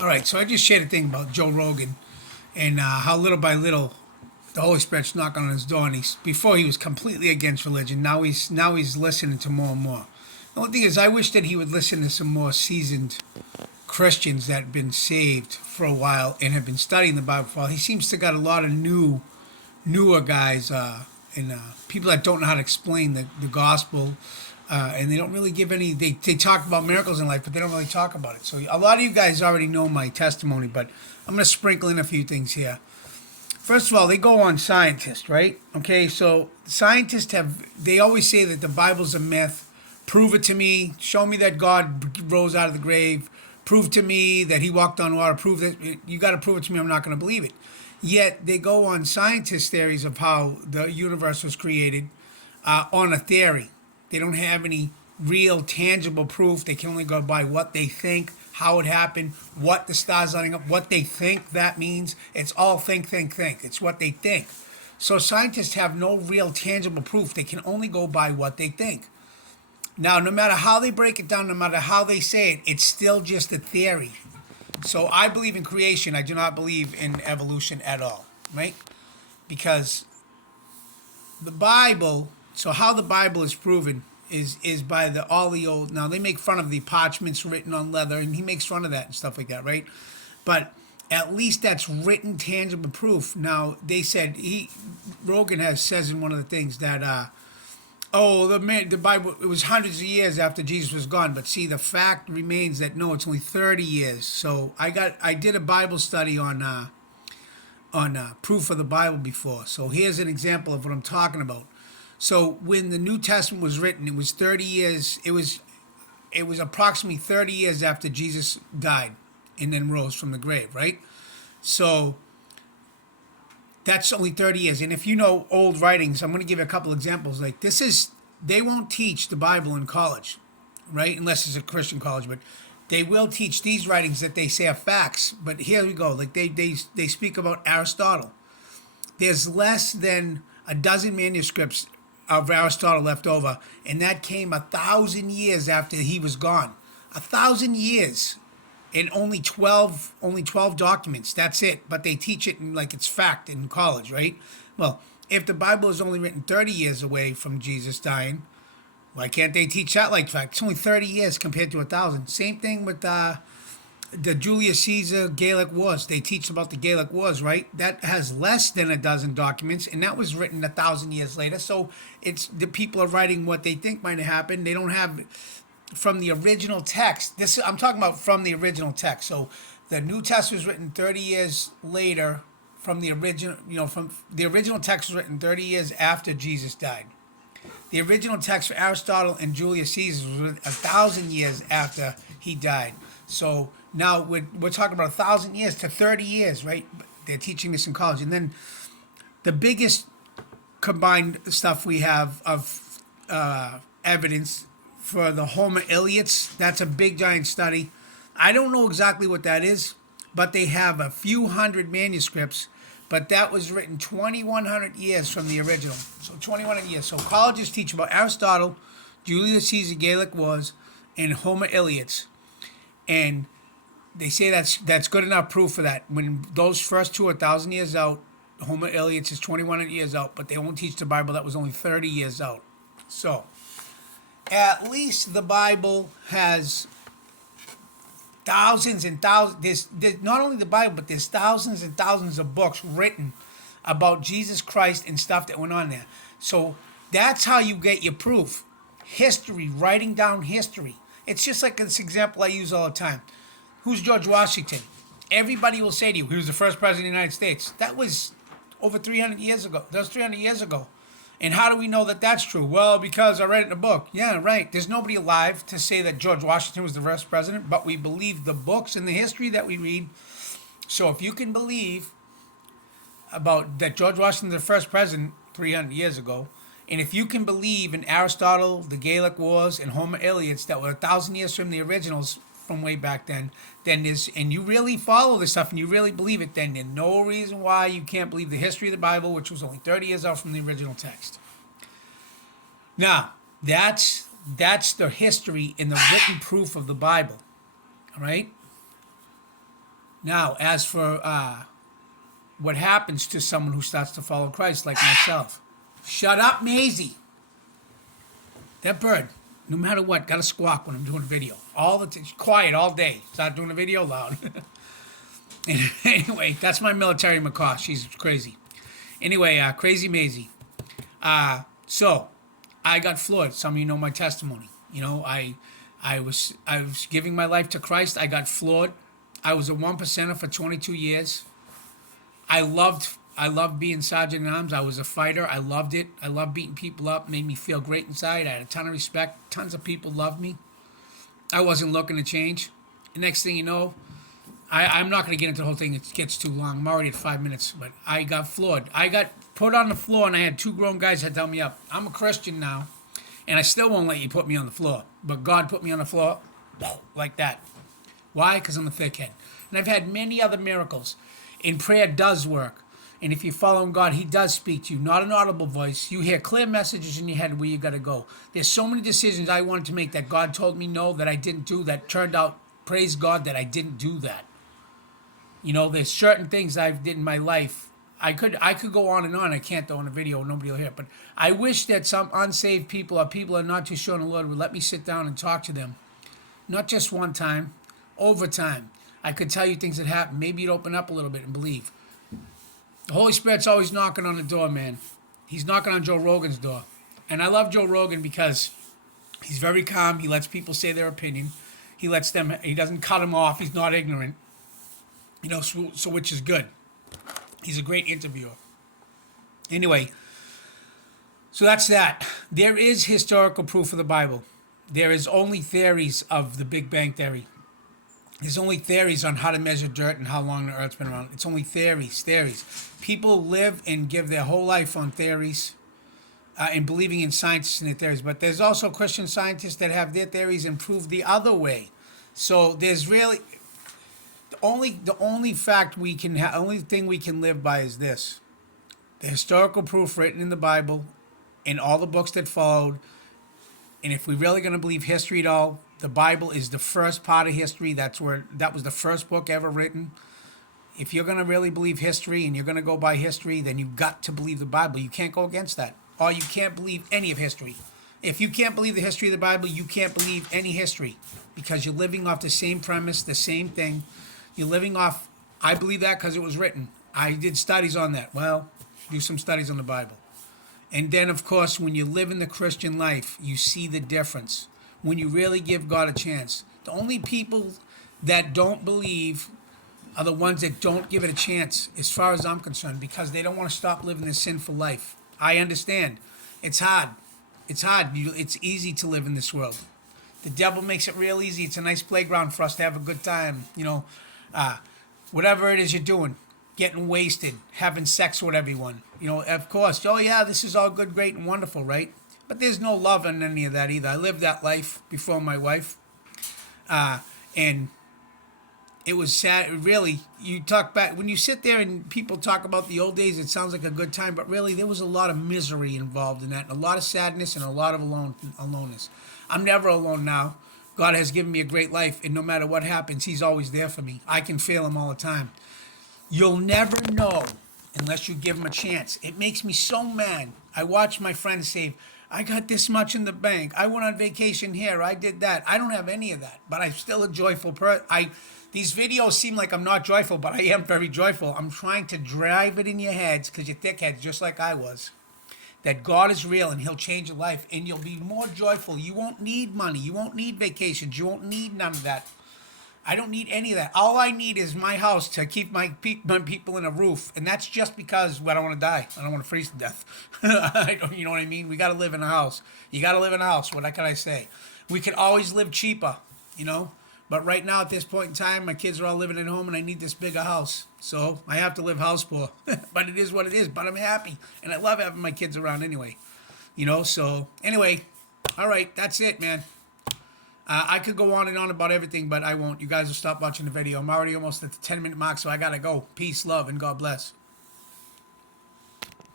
All right, so I just shared a thing about Joe Rogan and how little by little the Holy Spirit's knocking on his door. And before he was completely against religion. Now he's listening to more and more. The only thing is, I wish that he would listen to some more seasoned Christians that have been saved for a while and have been studying the Bible for a while. He seems to got a lot of newer guys and people that don't know how to explain the gospel. And they don't really give any. They talk about miracles in life, but they don't really talk about it. So a lot of you guys already know my testimony, but I'm going to sprinkle in a few things here. First of all, they go on scientists, right? Okay, so scientists they always say that the Bible's a myth. Prove it to me. Show me that God rose out of the grave. Prove to me that he walked on water. Prove that. You got to prove it to me. I'm not going to believe it. Yet they go on scientist theories of how the universe was created on a theory. They don't have any real tangible proof. They can only go by what they think, how it happened, what the stars lining up, what they think that means. It's all think, think, think. It's what they think. So scientists have no real tangible proof. They can only go by what they think. Now, no matter how they break it down, no matter how they say it, it's still just a theory. So I believe in creation. I do not believe in evolution at all, right? Because the Bible, so how the Bible is proven is by all the old. Now they make fun of the parchments written on leather, and he makes fun of that and stuff like that, right? But at least that's written, tangible proof. Now they said Rogan says in one of the things that the Bible, it was hundreds of years after Jesus was gone, but see, the fact remains that no, it's only 30 years. So I did a Bible study on proof of the Bible before. So here's an example of what I'm talking about. So when the New Testament was written, it was 30 years. It was approximately 30 years after Jesus died and then rose from the grave, right? So that's only 30 years. And if you know old writings, I'm going to give you a couple examples. Like they won't teach the Bible in college, right? Unless it's a Christian college, but they will teach these writings that they say are facts. But here we go. Like they speak about Aristotle. There's less than a dozen manuscripts of Aristotle left over, and that came 1,000 years after he was gone. 1,000 years, and only 12 documents. That's it. But they teach it like it's fact in college, right? Well, if the Bible is only written 30 years away from Jesus dying, why can't they teach that like fact? It's only 30 years compared to 1,000. Same thing with the Julius Caesar Gallic Wars. They teach about the Gallic Wars, right? That has less than a dozen documents, and that was written 1,000 years later. So it's the people are writing what they think might have happened. They don't have from the original text. I'm talking about from the original text. So the New Testament was written 30 years later from the original. From the original text was written 30 years after Jesus died. The original text for Aristotle and Julius Caesar was written 1,000 years after he died. So now we're talking about 1,000 years to 30 years, right? They're teaching this in college. And then the biggest combined stuff we have of evidence for the Homo Iliads, that's a big giant study. I don't know exactly what that is, but they have a few hundred manuscripts, but that was written 2,100 years from the original. So 2,100 years. So colleges teach about Aristotle, Julius Caesar Gallic Wars, and Homo Iliads. And they say that's good enough proof for that. When those first two are 1,000 years out, Homo Iliads is 2,100 years out, but they won't teach the Bible that was only 30 years out. So at least the Bible has thousands and thousands. There's not only the Bible, but there's thousands and thousands of books written about Jesus Christ and stuff that went on there. So that's how you get your proof. History, writing down history. It's just like this example I use all the time. Who's George Washington? Everybody will say to you, he was the first president of the United States. That was over 300 years ago. That was 300 years ago. And how do we know that that's true? Well, because I read it in a book. Yeah, right. There's nobody alive to say that George Washington was the first president, but we believe the books and the history that we read. So if you can believe about that George Washington was the first president 300 years ago, and if you can believe in Aristotle, the Gallic Wars, and Homo Iliads that were 1,000 years from the originals from way back then and you really follow this stuff and you really believe it, then there's no reason why you can't believe the history of the Bible, which was only 30 years out from the original text. Now, that's the history in the written proof of the Bible. All right? Now, as for what happens to someone who starts to follow Christ, like myself, shut up, Maisie. That bird, no matter what, got to squawk when I'm doing a video. Quiet all day. Start doing a video loud. Anyway, that's my military macaw. She's crazy. Anyway, Crazy Maisie. So, I got floored. Some of you know my testimony. You know, I was giving my life to Christ. I got floored. I was a one percenter for 22 years. I loved being sergeant in arms. I was a fighter. I loved it. I loved beating people up. Made me feel great inside. I had a ton of respect. Tons of people loved me. I wasn't looking to change. The next thing you know, I'm not going to get into the whole thing. It gets too long. I'm already at 5 minutes. But I got floored. I got put on the floor, and I had two grown guys that held me up. I'm a Christian now, and I still won't let you put me on the floor. But God put me on the floor like that. Why? Because I'm a thickhead. And I've had many other miracles. And prayer does work. And if you're following God, He does speak to you. Not an audible voice. You hear clear messages in your head where you got to go. There's so many decisions I wanted to make that God told me no, that I didn't do, that turned out, praise God, that I didn't do that. You know, there's certain things I did in my life. I could go on and on. I can't though in a video. Nobody will hear it. But I wish that some unsaved people or people who are not too sure in the Lord would let me sit down and talk to them. Not just one time, over time. I could tell you things that happened. Maybe you'd open up a little bit and believe. The Holy Spirit's always knocking on the door, man. He's knocking on Joe Rogan's door. And I love Joe Rogan because he's very calm. He lets people say their opinion. He doesn't cut them off. He's not ignorant. You know, so which is good. He's a great interviewer. Anyway, so that's that. There is historical proof of the Bible. There is only theories of the Big Bang Theory. There's only theories on how to measure dirt and how long the Earth's been around. It's only theories. People live and give their whole life on theories and believing in scientists and their theories. But there's also Christian scientists that have their theories and prove the other way. So there's really the only fact we can only thing we can live by is this: the historical proof written in the Bible, in all the books that followed. And if we're really going to believe history at all, the Bible is the first part of history. That was the first book ever written. If you're going to really believe history and you're going to go by history, then you've got to believe the Bible. You can't go against that. Or you can't believe any of history. If you can't believe the history of the Bible, you can't believe any history because you're living off the same premise, the same thing. You're living off, I believe that because it was written. I did studies on that. Well, do some studies on the Bible. And then, of course, when you live in the Christian life, you see the difference. When you really give God a chance. The only people that don't believe are the ones that don't give it a chance, as far as I'm concerned, because they don't want to stop living this sinful life. I understand. It's hard. It's hard. It's easy to live in this world. The devil makes it real easy. It's a nice playground for us to have a good time. You know, whatever it is you're doing. Getting wasted, having sex with everyone. You know, of course, oh yeah, this is all good, great, and wonderful, right? But there's no love in any of that either. I lived that life before my wife. And it was sad. Really, you talk back, when you sit there and people talk about the old days, it sounds like a good time, but really there was a lot of misery involved in that, and a lot of sadness and a lot of aloneness. I'm never alone now. God has given me a great life, and no matter what happens, He's always there for me. I can feel Him all the time. You'll never know unless you give Him a chance. It makes me so mad. I watch my friends say, I got this much in the bank. I went on vacation here. I did that. I don't have any of that, but I'm still a joyful person. These videos seem like I'm not joyful, but I am very joyful. I'm trying to drive it in your heads, because you're thickheads just like I was, that God is real and He'll change your life and you'll be more joyful. You won't need money. You won't need vacations. You won't need none of that. I don't need any of that. All I need is my house to keep my people in a roof. And that's just because I don't want to die. I don't want to freeze to death. You know what I mean? We got to live in a house. You got to live in a house. What can I say? We could always live cheaper, you know? But right now, at this point in time, my kids are all living at home and I need this bigger house. So I have to live house poor. But it is what it is. But I'm happy. And I love having my kids around anyway. You know, so anyway. All right. That's it, man. I could go on and on about everything, but I won't. You guys will stop watching the video. I'm already almost at the 10-minute mark, so I got to go. Peace, love, and God bless.